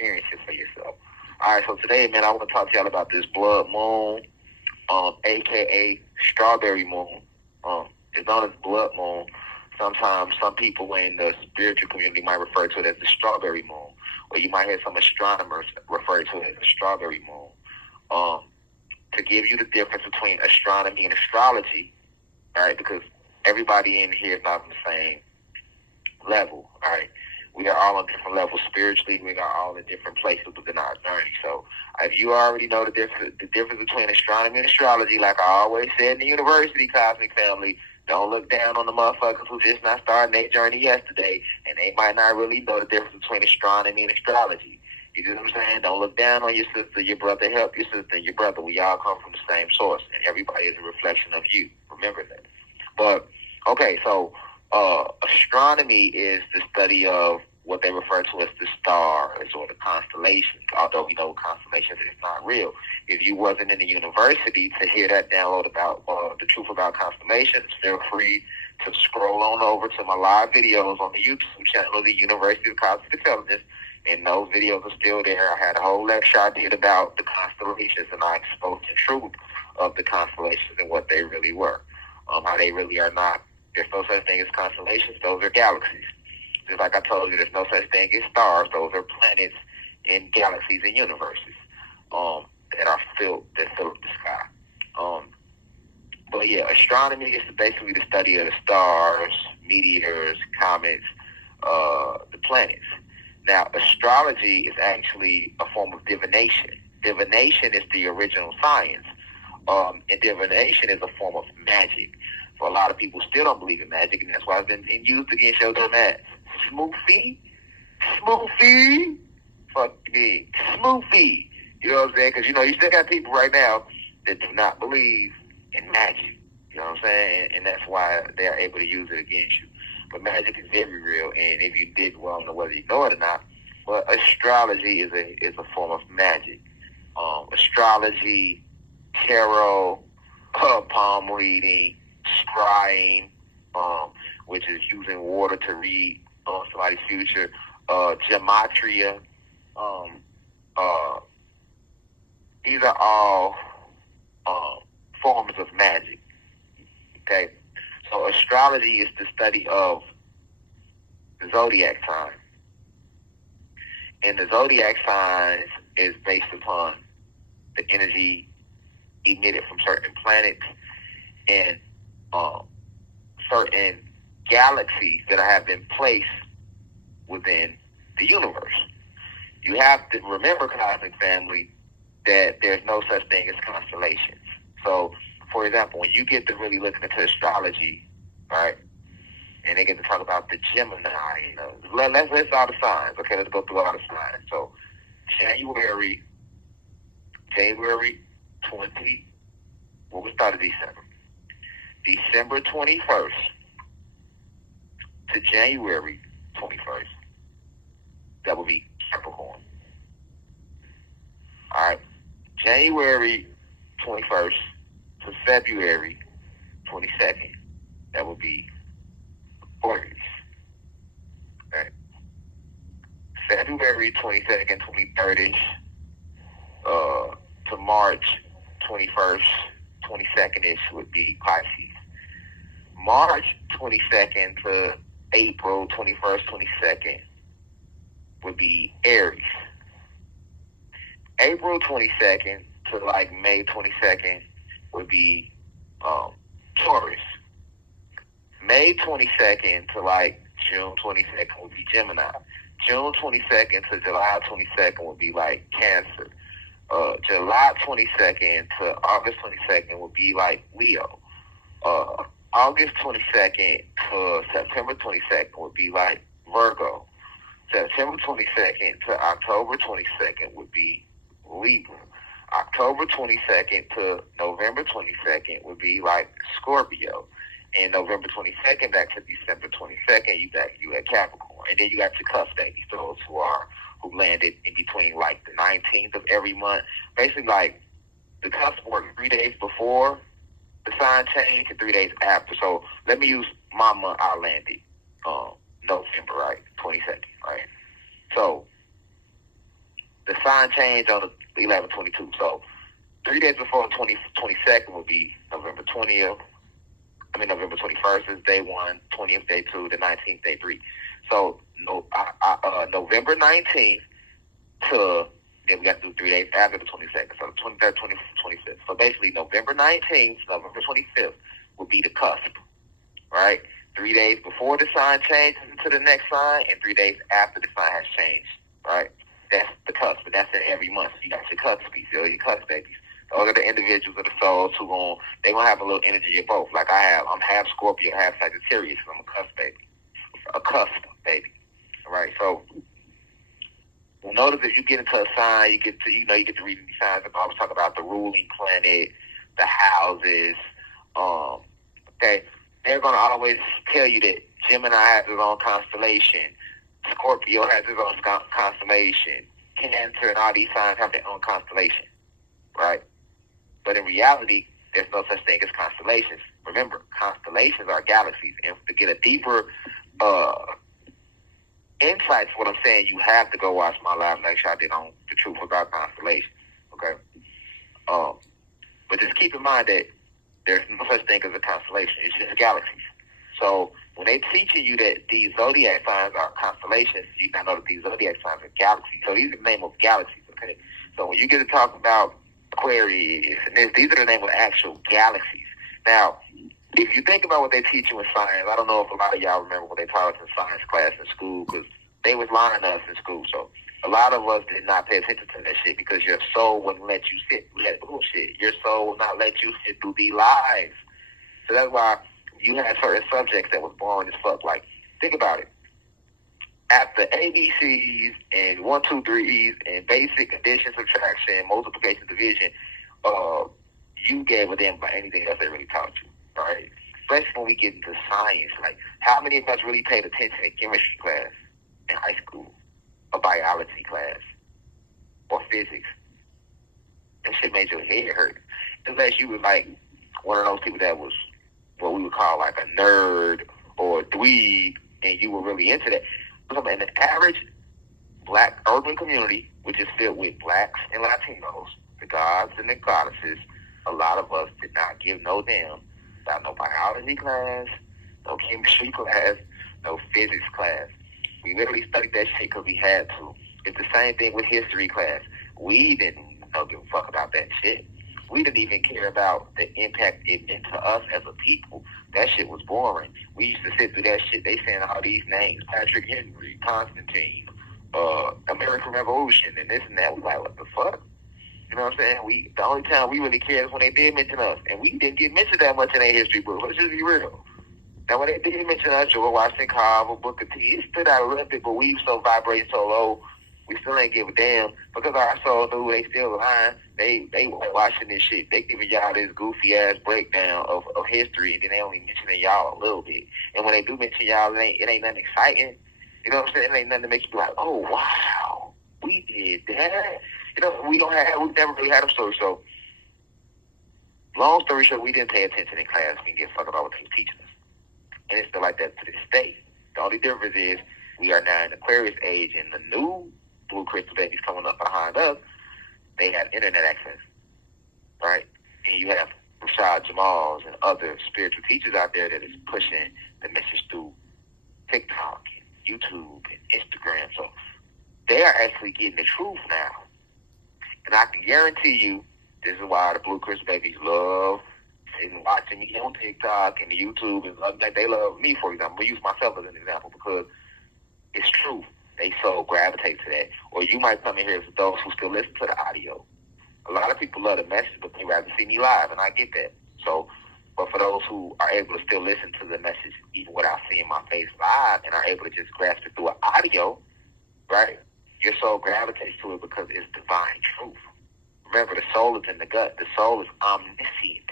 experience it for yourself. All right, so today, man, I want to talk to y'all about this blood moon, A.K.A. strawberry moon. It's known as blood moon. Sometimes some people in the spiritual community might refer to it as the strawberry moon, or you might hear some astronomers refer to it as the strawberry moon. To give you the difference between astronomy and astrology, all right, because everybody in here is not on the same level, all right? We are all on different levels spiritually. We are all in different places within our journey. So if you already know the difference between astronomy and astrology, like I always said in the university, cosmic family, don't look down on the motherfuckers who just not starting their journey yesterday, and they might not really know the difference between astronomy and astrology. You know what I'm saying? Don't look down on your sister, your brother. Help your sister and your brother. We all come from the same source, and everybody is a reflection of you. Remember that. But, okay, so astronomy is the study of what they refer to as the stars or the constellations, although we know constellations is not real. If you wasn't in the university to hear that download about the truth about constellations, feel free to scroll on over to my live videos on the YouTube channel of the University of Cosmic Intelligence, and those videos are still there. I had a whole lecture I did about the constellations, and I exposed the truth of the constellations and what they really were, how they really are not. There's no such thing as constellations. Those are galaxies. Just like I told you, there's no such thing as stars. Those are planets in galaxies and universes that are filled the sky. But yeah, astronomy is basically the study of the stars, meteors, comets, the planets. Now, astrology is actually a form of divination. Divination is the original science. And divination is a form of magic. For a lot of people still don't believe in magic, and that's why it's been used against your dumb ass. Smoothie? Fuck me. Smoothie. You know what I'm saying? Because, you still got people right now that do not believe in magic. You know what I'm saying? And that's why they are able to use it against you. But magic is very real, and if you did, well, I don't know whether you know it or not, but astrology is a form of magic. Astrology, tarot, palm reading, scrying, which is using water to read somebody's future, gematria. These are all forms of magic. Okay, so astrology is the study of the zodiac sign, and the zodiac signs is based upon the energy emitted from certain planets and certain galaxies that have been placed within the universe. You have to remember, cosmic family, that there's no such thing as constellations. So, for example, when you get to really looking into astrology, right, and they get to talk about the Gemini, let's list all the signs. Okay, let's go through all the signs. So, January 20, we'll start at December. December 21st to January 21st, that would be Capricorn. All right, January 21st to February 22nd, that would be Aquarius. All right, February 22nd, 23rd-ish, to March 21st, 22nd-ish would be Pisces. March 22nd to April 21st, 22nd would be Aries. April 22nd to like May 22nd would be Taurus. May 22nd to like June 22nd would be Gemini. June 22nd to July 22nd would be like Cancer. July 22nd to August 22nd would be like Leo. August 22nd to September 22nd would be like Virgo. September 22nd to October 22nd would be Libra. October 22nd to November 22nd would be like Scorpio. And November 22nd back to December 22nd, you at Capricorn. And then you got your cusp babies, those who landed in between like the 19th of every month. Basically, like the cusp worked 3 days before the sign change and 3 days after. So let me use my month. I landed November, right? 22nd, right? So the sign change on the 11/22. So 3 days before the 22nd will be November 20th. November 21st is day 1, 20th day 2, the 19th day 3. So November 19th to then we got to do 3 days after the 22nd. So the 23rd, 24th, 25th. So basically November 19th, November 25th will be the cusp, right? 3 days before the sign changes into the next sign, and 3 days after the sign has changed, right? That's the cusp, but that's in every month. You got your cuspies, your cusp babies. Those are the individuals of the souls who they're gonna have a little energy of both. Like I have, I'm half Scorpio, half Sagittarius. So I'm a cusp baby, All right. So well, notice if you get into a sign, you get to reading these signs. I was talking about the ruling planet, the houses. Okay, they're gonna always tell you that Gemini has his own constellation, Scorpio has his own constellation, Cancer and all these signs have their own constellation, right? But in reality, there's no such thing as constellations. Remember, constellations are galaxies. And to get a deeper insight to what I'm saying, you have to go watch my live lecture I did on the truth about constellations. Okay? But just keep in mind that there's no such thing as a constellation. It's just galaxies. So when they're teaching you that these zodiac signs are constellations, you gotta know that these zodiac signs are galaxies. So these are the name of galaxies, okay? So when you get to talk about Aquarius, and these are the name of actual galaxies. Now, if you think about what they teach you in science, I don't know if a lot of y'all remember what they taught us in science class in school, because they was lying to us in school. So a lot of us did not pay attention to that shit because your soul wouldn't let you sit through that bullshit. Your soul will not let you sit through the lies. So that's why you had certain subjects that was boring as fuck. Like, think about it. After ABCs and 1, 2, 3s and basic addition, subtraction, multiplication, division, you gave a damn about anything else they really taught you, right? Especially when we get into science. Like, how many of us really paid attention in chemistry class in high school, or biology class, or physics? That shit made your head hurt. Unless you was like one of those people that was what we would call like a nerd or a dweeb, and you were really into that. In the average black urban community, which is filled with blacks and Latinos, the gods and the goddesses, a lot of us did not give no damn about no biology class, no chemistry class, no physics class. We literally studied that shit because we had to. It's the same thing with history class. We didn't give a fuck about that shit. We didn't even care about the impact it meant to us as a people. That shit was boring. We used to sit through that shit. They saying all these names: Patrick Henry, Constantine, American Revolution, and this and that. We like, what the fuck? You know what I'm saying? The only time we really cared is when they did mention us, and we didn't get mentioned that much in their history book. Let's just be real. Now, when they did mention us, George Washington Carver, Booker T, it stood out a little bit, but we so vibrating so low, we still ain't give a damn because our soul knew they still lying. They watching this shit. They giving y'all this goofy ass breakdown of history, and then they only mentioning y'all a little bit. And when they do mention y'all, it ain't nothing exciting. You know what I'm saying? It ain't nothing to make you be like, oh wow, we did that. You know, we've never really had them stories. So, long story short, we didn't pay attention in class. We didn't give a fuck about what they were teaching us. And it's still like that to this day. The only difference is we are now in Aquarius age, and the new blue crystal babies coming up behind us, they have internet access, right? And you have Rashad Jamals and other spiritual teachers out there that is pushing the message through TikTok and YouTube and Instagram. So they are actually getting the truth now. And I can guarantee you, this is why the blue crystal babies love sitting watching me on TikTok and YouTube, and like they love me, for example. I'm going to use myself as an example because it's true. They so gravitate to that. Or you might come in here for those who still listen to the audio. A lot of people love the message, but they rather see me live, and I get that. So, but for those who are able to still listen to the message even without seeing my face live and are able to just grasp it through an audio, right? Your soul gravitates to it because it's divine truth. Remember, the soul is in the gut. The soul is omniscient,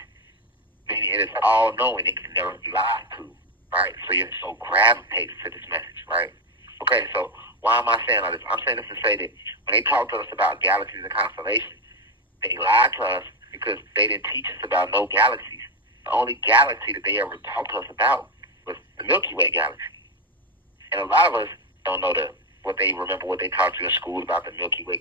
meaning it is all-knowing. It can never be lied to, right? So your soul gravitates to this message, right? Okay, so why am I saying all this? I'm saying this to say that when they talk to us about galaxies and constellations, they lied to us because they didn't teach us about no galaxies. The only galaxy that they ever talked to us about was the Milky Way galaxy. And a lot of us don't know what they taught you in school about the Milky Way